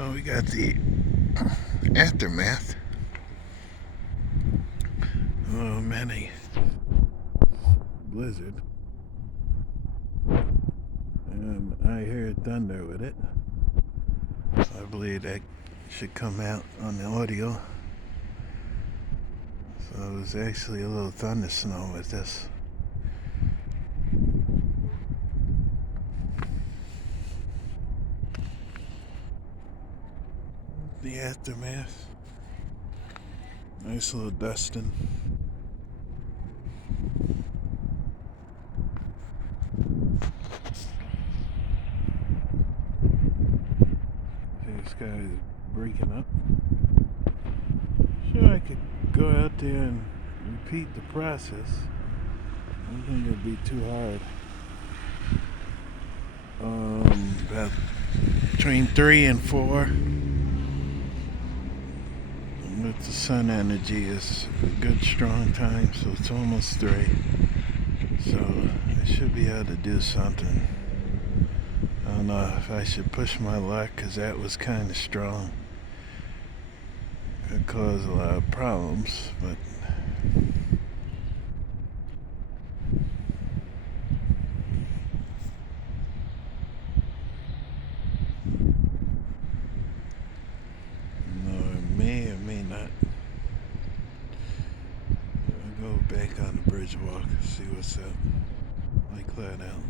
So we got the aftermath of many blizzard, and I hear thunder with it. I believe that should come out on the audio. So it was actually a little thunder snow with this. The aftermath. Nice little dusting. This guy is breaking up. Sure, I could go out there and repeat the process. I don't think it'd be too hard. About between 3 and 4. With the sun energy is a good strong time, so it's almost 3. So I should be able to do something. I don't know if I should push my luck, because that was kind of strong. Could cause a lot of problems, but no, it may or may not. I'll go back on the bridge walk, see what's up. I cleared out.